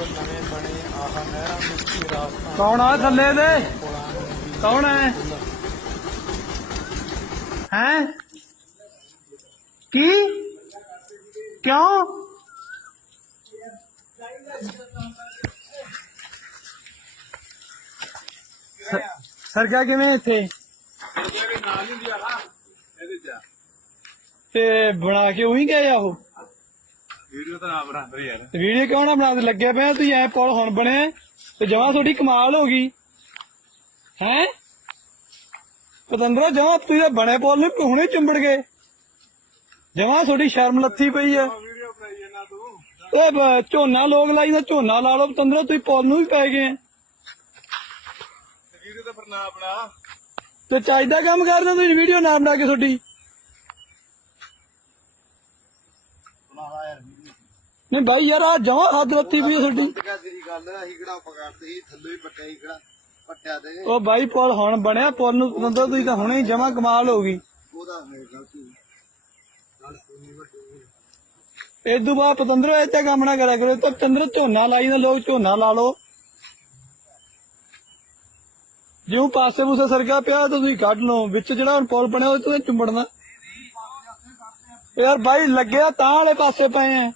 ਪੁਲ ਨਵੇਂ ਬਣੇ ਆਹ ਨਹਿਰਾਂ ਵਿੱਚ ਰਾਸਤਾ ਕੌਣ ਆ ਥੱਲੇ ਦੇ ਪੁਲਾਂ ਨੂੰ ਵੀ ਕੌਣ ਹੈ ਹੈ ਕੀ ਕਿਉਂ ਸਰ- ਸਰਕਾ ਕਿਵੇਂ ਇੱਥੇ ਤੇ ਬਣਾ ਕੇ ਉਹੀ ਗਏ ਆ ਉਹ ਵੀਡੀਓ ਤਾਂ ਨਾ ਬਣਾਉਂਦੇ ਯਾਰ। ਤੇ ਵੀਡੀਓ ਕਿਉਂ ਨਾ ਬਣਾਉਂਦੇ? ਲੱਗੇ ਪਏ ਆ? ਤੁਸੀਂ ਐ ਪੁਲ ਹੁਣ ਬਣਿਆ ਤੇ ਜਮਾ ਤੁਹਾਡੀ ਕਮਾਲ ਹੋ ਗਈ। ਹੈ? ਪਤੰਦਰਾ ਜਮਾ ਤੁਸੀਂ ਤਾਂ ਬਣੇ ਪੁਲ ਨੂੰ ਹੁਣੇ ਚੁੰਬੜ ਗਏ। ਜਮਾ ਤੁਹਾਡੀ ਸ਼ਰਮ ਲੱਥੀ ਪਈ ਆ। ਵੀਡੀਓ ਬਣਾਈ ਇਹਨਾਂ ਤੂੰ। ਓਏ ਬ- ਝੋਨਾ ਲੋਕ ਲਾਈ ਦਾ ਝੋਨਾ ਲਾ ਲਓ ਪਤੰਦਰਾ ਤੁਸੀਂ ਪੁਲ ਨੂੰ ਵੀ ਪੈ ਗਏ ਆ। ਵੀਡੀਓ ਤਾਂ ਫਿਰ ਨਾ ਬਣਾ ਤੇ ਚਾਹੀਦਾ ਕੰਮ ਕਰਦੇ ਤੁਸੀਂ ਵੀਡੀਓ ਨਾ ਬਣਾ ਕੇ ਤੁਹਾਡੀ ਬਣਾ ਯਾਰ ਨਹੀਂ ਬਾਈ ਯਾਰ ਆ ਜਮਾ ਹੱਦ ਪਈ ਆ ਤੁਹਾਡੀ ਕਿਹਾ ਤੇਰੀ ਗੱਲ ਅਸੀਂ ਕਿਹੜਾ ਪਕਾੜਦੇ ਸੀ ਥੱਲੇ ਹੀ ਪੱਟਿਆ ਸੀ ਕਿਹੜਾ ਪੱਟਿਆ ਤੇ। ਉਹ ਬਾਈ ਪੁਲ ਹੁਣ ਬਣਿਆ ਪੁਲ ਨੂੰ ਪਤੰਦਰਾ ਤੁਸੀਂ ਤਾਂ ਹੁਣੇ ਜਮਾ ਕਮਾਲ ਹੋ ਗਈ। ਉਹਦਾ ਮੇਰੇ ਗਲਤੀ ਗੱਲ ਸੁਣੀ। ਵੱਡੀ ਇਸ ਤੋਂ ਬਾਅਦ ਪਤੰਦਰ ਇੱਥੇ ਕੰਮ ਨਾ ਕਰਿਆ ਕਰੋ ਤਾਂ ਪਤੰਦਰ ਝੋਨਾ ਲਾਈ ਨਾ ਲੋਕ ਝੋਨਾ ਲਾ ਲਓ। ਜਿਉਂ ਪਾਸੇ ਪੂਸੇ ਸਰਕਾ ਪਿਆ ਤਾਂ ਤੁਸੀਂ ਕੱਢ ਲਓ ਵਿੱਚ ਜਿਹੜਾ ਹੁਣ ਪੁਲ ਬਣਿਆ ਉਹ ਤੋਂ ਚੁੰਬੜਨਾ। ਯਾਰ ਬਾਈ ਲੱਗਿਆ ਤਾਂ ਵਾਲੇ ਪਾਸੇ ਪਏ ਆ।